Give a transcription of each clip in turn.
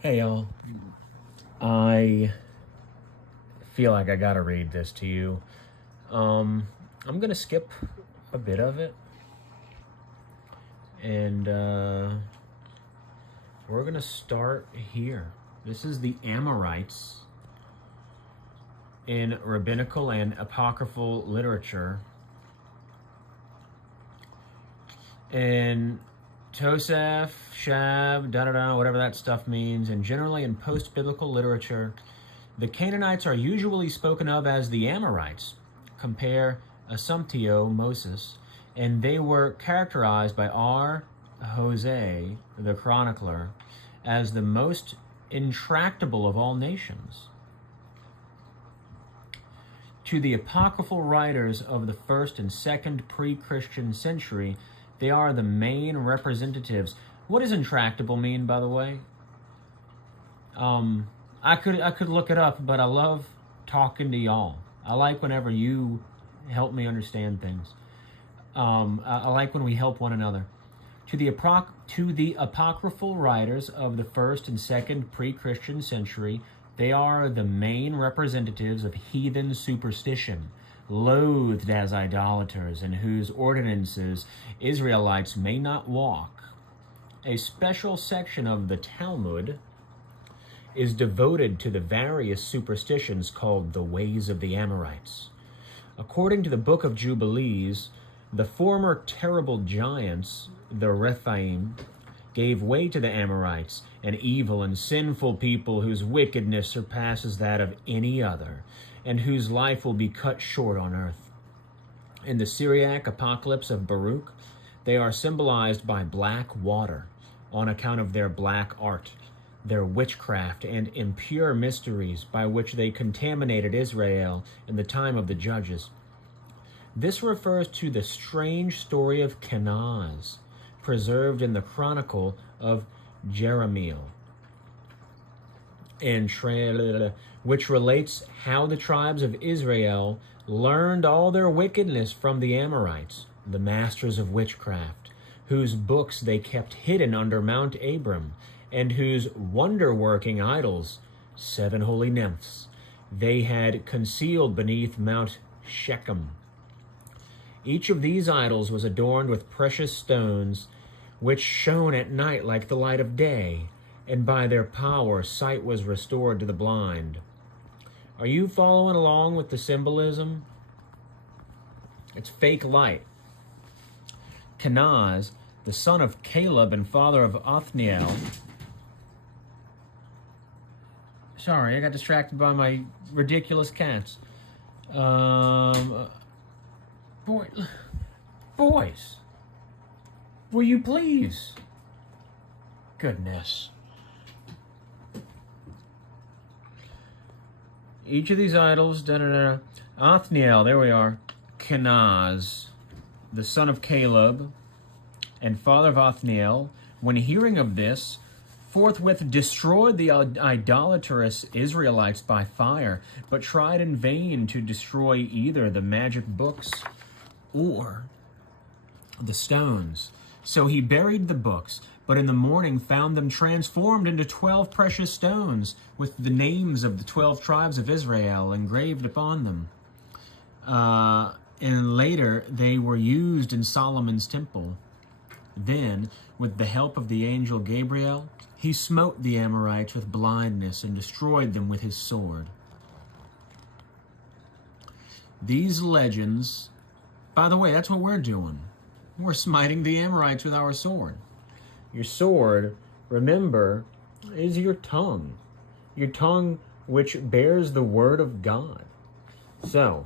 Hey y'all, I feel like I gotta read this to you. I'm gonna skip a bit of it, and we're gonna start here. This is the Amorites in rabbinical and apocryphal literature. And Tosef, Shab, whatever that stuff means, and generally in post-biblical literature, the Canaanites are usually spoken of as the Amorites, compare Assumptio Moses, and they were characterized by R. Jose, the chronicler, as the most intractable of all nations. To the apocryphal writers of the first and second pre-Christian century, they are the main representatives. What does intractable mean, by the way? I could look it up, but I love talking to y'all. I like whenever you help me understand things. I like when we help one another. To the apocryphal writers of the first and second pre-Christian century, they are the main representatives of heathen superstition, loathed as idolaters, in whose ordinances Israelites may not walk. A special section of the Talmud is devoted to the various superstitions called the ways of the Amorites. According to the Book of Jubilees, the former terrible giants, the Rephaim, gave way to the Amorites, an evil and sinful people whose wickedness surpasses that of any other, and whose life will be cut short on earth. In the Syriac apocalypse of Baruch, they are symbolized by black water, on account of their black art, their witchcraft, and impure mysteries by which they contaminated Israel in the time of the judges. This refers to the strange story of Kenaz, preserved in the Chronicle of Jeremiel, which relates how the tribes of Israel learned all their wickedness from the Amorites, the masters of witchcraft, whose books they kept hidden under Mount Abram, and whose wonder-working idols, 7 holy nymphs, they had concealed beneath Mount Shechem. Each of these idols was adorned with precious stones, which shone at night like the light of day, and by their power sight was restored to the blind. Are you following along with the symbolism? It's fake light. Kenaz, the son of Caleb and father of Othniel. Sorry, I got distracted by my ridiculous cats. Boys, will you please? Goodness. Each of these idols, Othniel, there we are. Kenaz, the son of Caleb and father of Othniel, when hearing of this, forthwith destroyed the idolatrous Israelites by fire, but tried in vain to destroy either the magic books or the stones. So he buried the books, but in the morning found them transformed into 12 precious stones, with the names of the 12 tribes of Israel engraved upon them. And later they were used in Solomon's temple. Then, with the help of the angel Gabriel, he smote the Amorites with blindness and destroyed them with his sword. These legends, by the way, that's what we're doing. We're smiting the Amorites with our sword. Your sword, remember, is your tongue which bears the word of God. So,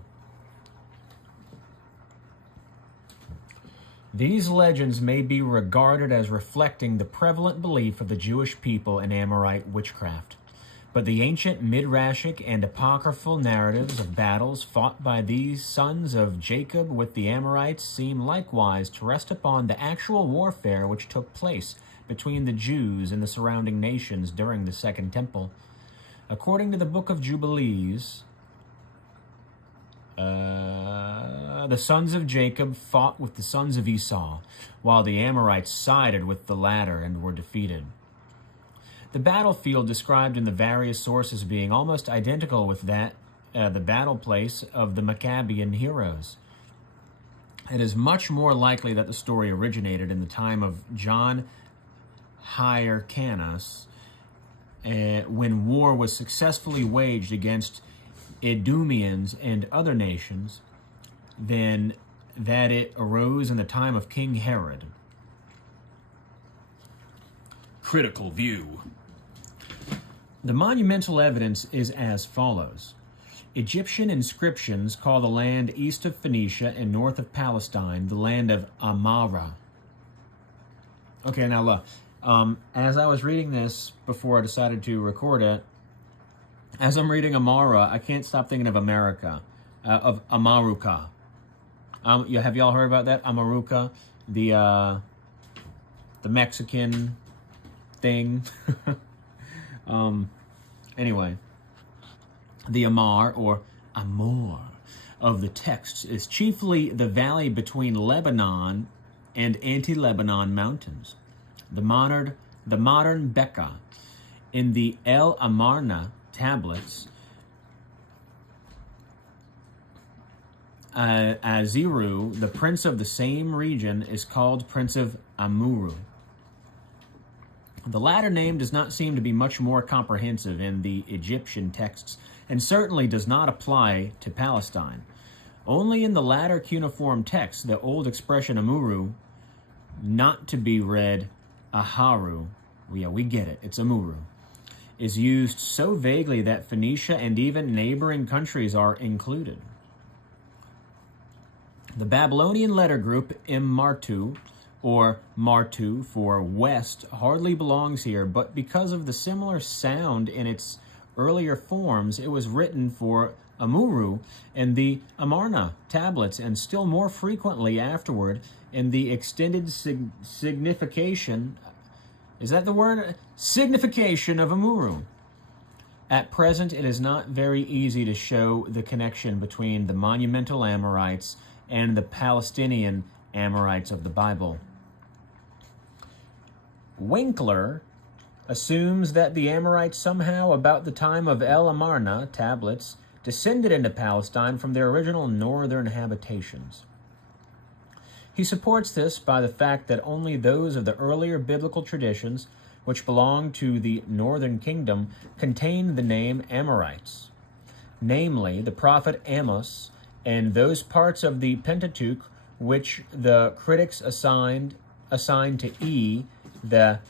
these legends may be regarded as reflecting the prevalent belief of the Jewish people in Amorite witchcraft. But the ancient Midrashic and apocryphal narratives of battles fought by these sons of Jacob with the Amorites seem likewise to rest upon the actual warfare which took place between the Jews and the surrounding nations during the Second Temple. According to the Book of Jubilees, the sons of Jacob fought with the sons of Esau, while the Amorites sided with the latter and were defeated. the battlefield described in the various sources being almost identical with that, the battle place of the Maccabean heroes. It is much more likely that the story originated in the time of John Hyrcanus, when war was successfully waged against Edomians and other nations, than that it arose in the time of King Herod. Critical view. The monumental evidence is as follows. Egyptian inscriptions call the land east of Phoenicia and north of Palestine the land of Amara. Okay, now look. As I was reading this before I decided to record it, as I'm reading Amara, I can't stop thinking of America, of Amaruka. Have y'all heard about that? Amaruka, the Mexican thing. Anyway, the Amar, or Amor, of the texts is chiefly the valley between Lebanon and anti-Lebanon mountains. The modern Becca in the El Amarna tablets, Aziru, the prince of the same region, is called Prince of Amuru. The latter name does not seem to be much more comprehensive in the Egyptian texts, and certainly does not apply to Palestine. Only in the latter cuneiform text, the old expression Amuru, not to be read Aharu, yeah, we get it, it's Amuru, is used so vaguely that Phoenicia and even neighboring countries are included. The Babylonian letter group Martu, or Martu for west, hardly belongs here, but because of the similar sound in its earlier forms, it was written for Amuru in the Amarna tablets, and still more frequently afterward in the extended signification, is that the word? Signification of Amuru. At present, it is not very easy to show the connection between the monumental Amorites and the Palestinian Amorites of the Bible. Winkler assumes that the Amorites somehow about the time of El Amarna tablets descended into Palestine from their original northern habitations. He supports this by the fact that only those of the earlier biblical traditions which belonged to the northern kingdom contained the name Amorites, namely the prophet Amos and those parts of the Pentateuch which the critics assigned to E, the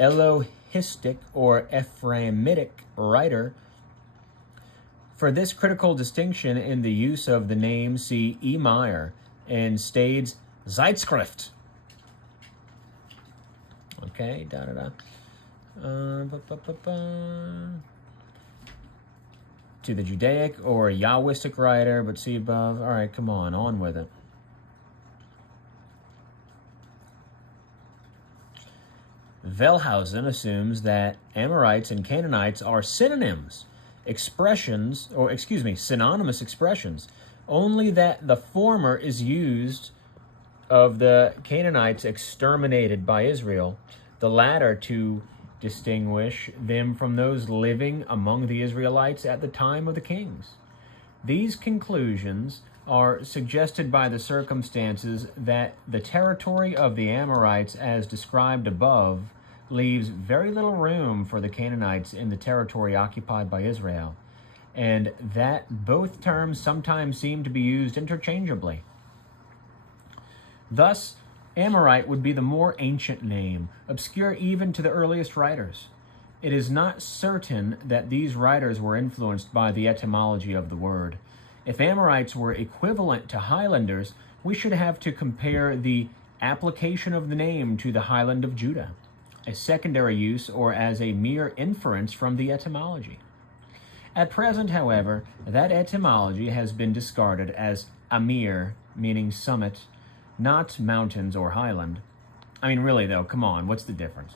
Elohistic or Ephraimitic writer. For this critical distinction in the use of the name, see E. Meyer and Stade's Zeitschrift. Okay, to the Judaic or Yahwistic writer, but see above. All right, come on with it. Wellhausen assumes that Amorites and Canaanites are synonymous expressions, synonymous expressions, only that the former is used of the Canaanites exterminated by Israel, the latter to distinguish them from those living among the Israelites at the time of the kings. These conclusions are suggested by the circumstances that the territory of the Amorites, as described above, leaves very little room for the Canaanites in the territory occupied by Israel, and that both terms sometimes seem to be used interchangeably. Thus, Amorite would be the more ancient name, obscure even to the earliest writers. It is not certain that these writers were influenced by the etymology of the word. If Amorites were equivalent to Highlanders, we should have to compare the application of the name to the Highland of Judah, a secondary use or as a mere inference from the etymology. At present, however, that etymology has been discarded as Amir, meaning summit, not mountains or highland. I mean, really though, come on, what's the difference?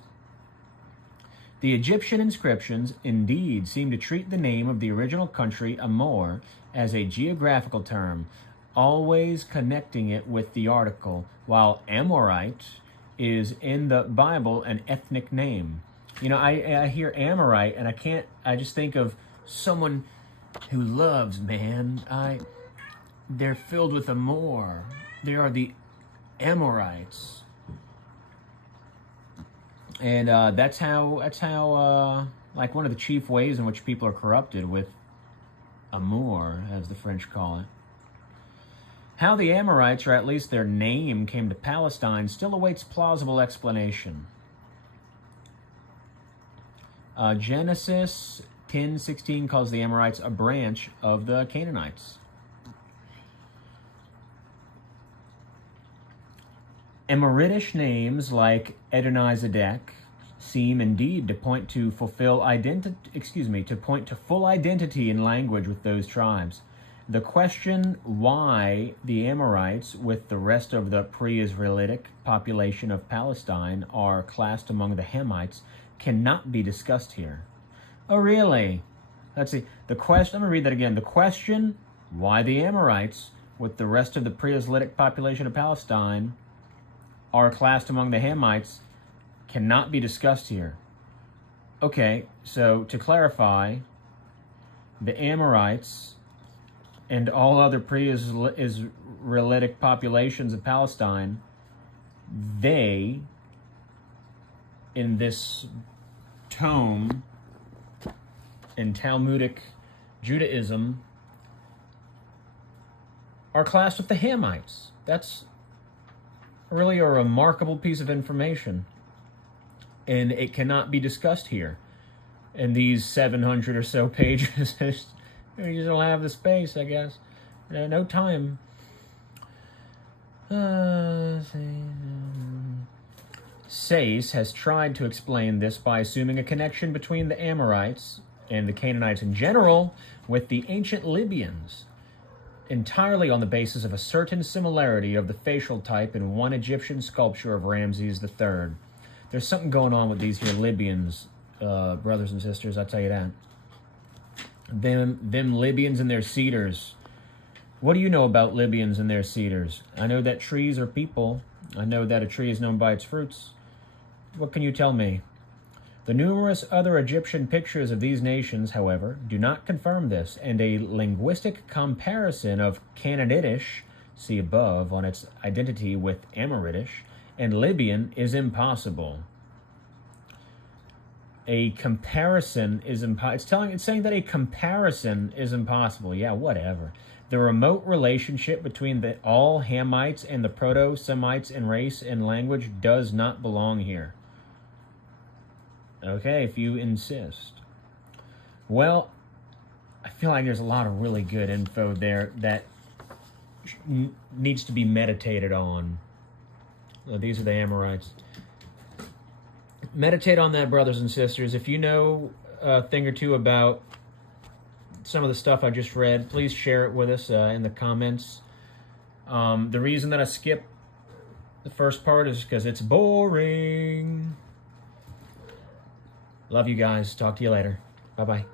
The Egyptian inscriptions indeed seem to treat the name of the original country, Amor, as a geographical term, always connecting it with the article, while Amorite is in the Bible an ethnic name. You know, I hear Amorite, and I just think of someone who loves, man. They're filled with Amor. They are the Amorites. And that's how like one of the chief ways in which people are corrupted with amour, as the French call it. How the Amorites, or at least their name, came to Palestine still awaits plausible explanation. Genesis 10:16 calls the Amorites a branch of the Canaanites. Amoritish names like Adonizedek seem indeed to point to full identity in language with those tribes. The question why the Amorites, with the rest of the pre-Israelitic population of Palestine, are classed among the Hamites cannot be discussed here. Oh, really? Let's see. I'm going to read that again. The question why the Amorites, with the rest of the pre-Israelitic population of Palestine, are classed among the Hamites cannot be discussed here. Okay, so to clarify, the Amorites and all other pre-Israelitic populations of Palestine, they, in this tome in Talmudic Judaism, are classed with the Hamites. That's really a remarkable piece of information, and it cannot be discussed here in these 700 or so pages. You don't have the space, I guess. No time. Sayce has tried to explain this by assuming a connection between the Amorites and the Canaanites in general with the ancient Libyans, entirely on the basis of a certain similarity of the facial type in one Egyptian sculpture of Ramses III. There's something going on with these here Libyans, brothers and sisters, I'll tell you that. Them Libyans and their cedars. What do you know about Libyans and their cedars? I know that trees are people. I know that a tree is known by its fruits. What can you tell me? The numerous other Egyptian pictures of these nations, however, do not confirm this, and a linguistic comparison of Canaanitish, see above, on its identity with Amoritish, and Libyan is impossible. A comparison is impossible. It's saying that a comparison is impossible. Yeah, whatever. The remote relationship between all Hamites and the Proto-Semites in race and language does not belong here. Okay, if you insist. Well, I feel like there's a lot of really good info there that needs to be meditated on. These are the Amorites. Meditate on that, brothers and sisters. If you know a thing or two about some of the stuff I just read, please share it with us in the comments. The reason that I skip the first part is because it's boring. Love you guys. Talk to you later. Bye-bye.